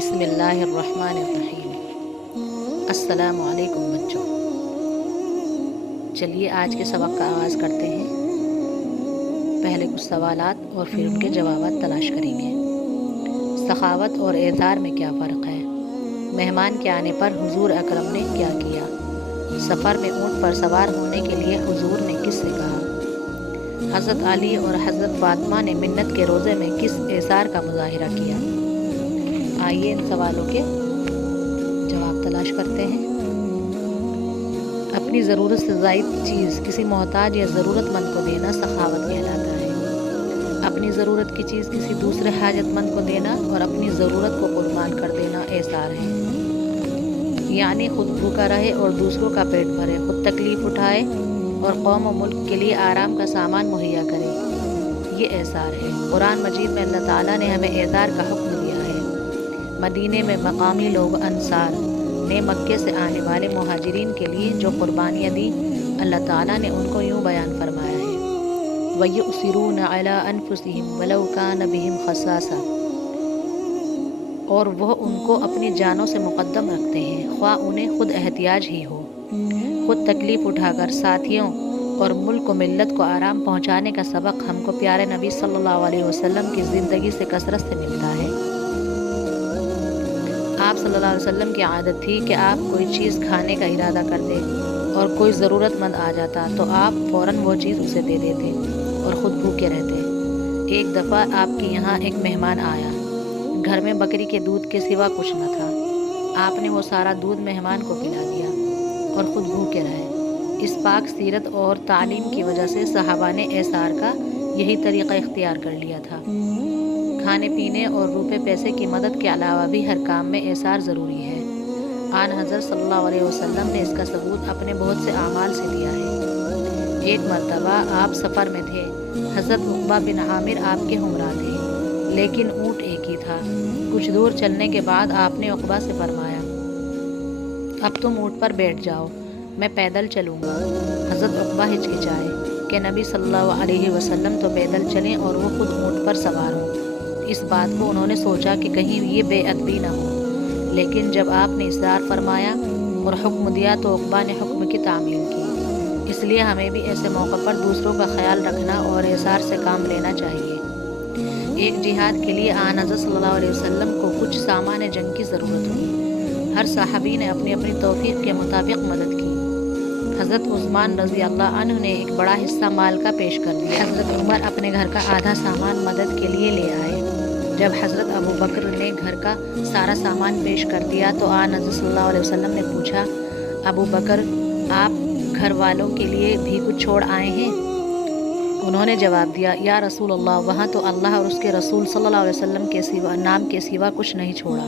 بسم اللہ الرحمن الرحیم۔ السلام علیکم بچوں، چلیے آج کے سبق کا آغاز کرتے ہیں۔ پہلے کچھ سوالات اور پھر ان کے جوابات تلاش کریں گے۔ سخاوت اور ایثار میں کیا فرق ہے؟ مہمان کے آنے پر حضور اکرم نے کیا کیا؟ سفر میں اونٹ پر سوار ہونے کے لیے حضور نے کس سے کہا؟ حضرت علی اور حضرت فاطمہ نے منت کے روزے میں کس ایثار کا مظاہرہ کیا؟ آئیے ان سوالوں کے جواب تلاش کرتے ہیں۔ اپنی ضرورت سے زائد چیز کسی محتاج یا ضرورت مند کو دینا سخاوت کہلاتا ہے۔ اپنی ضرورت کی چیز کسی دوسرے حاجت مند کو دینا اور اپنی ضرورت کو قربان کر دینا ایثار ہے۔ یعنی خود بھوکا رہے اور دوسروں کا پیٹ بھرے، خود تکلیف اٹھائے اور قوم و ملک کے لیے آرام کا سامان مہیا کرے، یہ ایثار ہے۔ قرآن مجید میں اللہ تعالیٰ نے ہمیں ایثار کا حکم دیا ہے۔ مدینے میں مقامی لوگ انصار نے مکے سے آنے والے مہاجرین کے لیے جو قربانیاں دی، اللہ تعالیٰ نے ان کو یوں بیان فرمایا ہے: وَيُؤْثِرُونَ عَلَىٰ أَنفُسِهِمْ وَلَوْ كَانَ بِهِمْ خَصَاصَةٌ، اور وہ ان کو اپنی جانوں سے مقدم رکھتے ہیں، خواہ انہیں خود احتیاج ہی ہو۔ خود تکلیف اٹھا کر ساتھیوں اور ملک و ملت کو آرام پہنچانے کا سبق ہم کو پیارے نبی صلی اللہ علیہ وسلم کی زندگی سے کثرت سے ملتا ہے۔ آپ صلی اللہ علیہ وسلم کی عادت تھی کہ آپ کوئی چیز کھانے کا ارادہ کرتے اور کوئی ضرورت مند آ جاتا تو آپ فوراً وہ چیز اسے دے دیتے اور خود بھوکے رہتے۔ ایک دفعہ آپ کے یہاں ایک مہمان آیا، گھر میں بکری کے دودھ کے سوا کچھ نہ تھا۔ آپ نے وہ سارا دودھ مہمان کو پلا دیا اور خود بھوکے رہے۔ اس پاک سیرت اور تعلیم کی وجہ سے صحابہ نے ایثار کا یہی طریقہ اختیار کر لیا تھا۔ کھانے پینے اور روپے پیسے کی مدد کے علاوہ بھی ہر کام میں ایثار ضروری ہے۔ آن حضرت صلی اللہ علیہ وسلم نے اس کا ثبوت اپنے بہت سے اعمال سے دیا ہے۔ ایک مرتبہ آپ سفر میں تھے، حضرت عقبہ بن عامر آپ کے ہمراہ تھے، لیکن اونٹ ایک ہی تھا۔ کچھ دور چلنے کے بعد آپ نے عقبہ سے فرمایا: اب تم اونٹ پر بیٹھ جاؤ، میں پیدل چلوں گا۔ حضرت عقبہ ہچکچائے کہ نبی صلی اللہ علیہ وسلم تو پیدل چلیں اور وہ خود اونٹ پر سوار ہوں۔ اس بات کو انہوں نے سوچا کہ کہیں یہ بے ادبی نہ ہو، لیکن جب آپ نے اصرار فرمایا اور حکم دیا تو عقبہ نے حکم کی تعمیل کی۔ اس لیے ہمیں بھی ایسے موقع پر دوسروں کا خیال رکھنا اور ایثار سے کام لینا چاہیے۔ ایک جہاد کے لیے آن حضرت صلی اللہ علیہ وسلم کو کچھ سامان جنگ کی ضرورت ہوئی۔ ہر صحابی نے اپنی اپنی توفیق کے مطابق مدد کی۔ حضرت عثمان رضی اللہ عنہ نے ایک بڑا حصہ مال کا پیش کر دیا۔ حضرت عمر اپنے گھر کا آدھا سامان مدد کے لیے لے آئے۔ جب حضرت ابو بکر نے گھر کا سارا سامان پیش کر دیا تو آن حضرت صلی اللہ علیہ وسلم نے پوچھا: ابو بکر، آپ گھر والوں کے لیے بھی کچھ چھوڑ آئے ہیں؟ انہوں نے جواب دیا: یا رسول اللہ، وہاں تو اللہ اور اس کے رسول صلی اللہ علیہ وسلم کے سوا نام کے سوا کچھ نہیں چھوڑا۔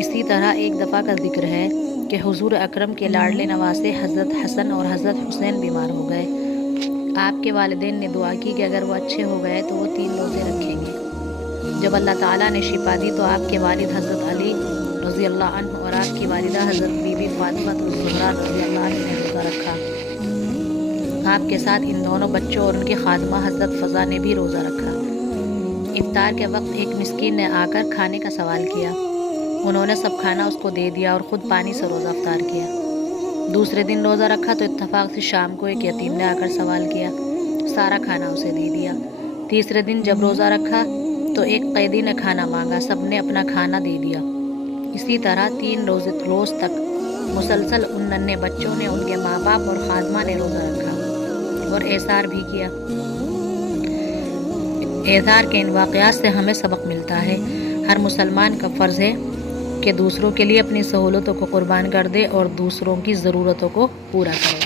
اسی طرح ایک دفعہ کا ذکر ہے کہ حضور اکرم کے لاڈلے نواسے حضرت حسن اور حضرت حسین بیمار ہو گئے۔ آپ کے والدین نے دعا کی کہ اگر وہ اچھے ہو گئے تو وہ 3 روزے رکھیں گے۔ جب اللہ تعالیٰ نے شفا دی تو آپ کے والد حضرت علی رضی اللہ عنہ اور آپ کی والدہ حضرت بی بی فاطمہ الزہرا رضی اللہ عنہ نے روزہ رکھا۔ آپ کے ساتھ ان دونوں بچوں اور ان کی خادمہ حضرت فضا نے بھی روزہ رکھا۔ افطار کے وقت ایک مسکین نے آ کر کھانے کا سوال کیا۔ انہوں نے سب کھانا اس کو دے دیا اور خود پانی سے روزہ افطار کیا۔ دوسرے دن روزہ رکھا تو اتفاق سے شام کو ایک یتیم نے آ کر سوال کیا، سارا کھانا اسے دے دیا۔ تیسرے دن جب روزہ رکھا تو ایک قیدی نے کھانا مانگا، سب نے اپنا کھانا دے دیا۔ اسی طرح 3 روز تک مسلسل ان ننھے بچوں نے، ان کے ماں باپ اور خادمہ نے روزہ رکھا اور ایثار بھی کیا۔ ایثار کے ان واقعات سے ہمیں سبق ملتا ہے۔ ہر مسلمان کا فرض ہے کہ دوسروں کے لیے اپنی سہولتوں کو قربان کر دے اور دوسروں کی ضرورتوں کو پورا کرے۔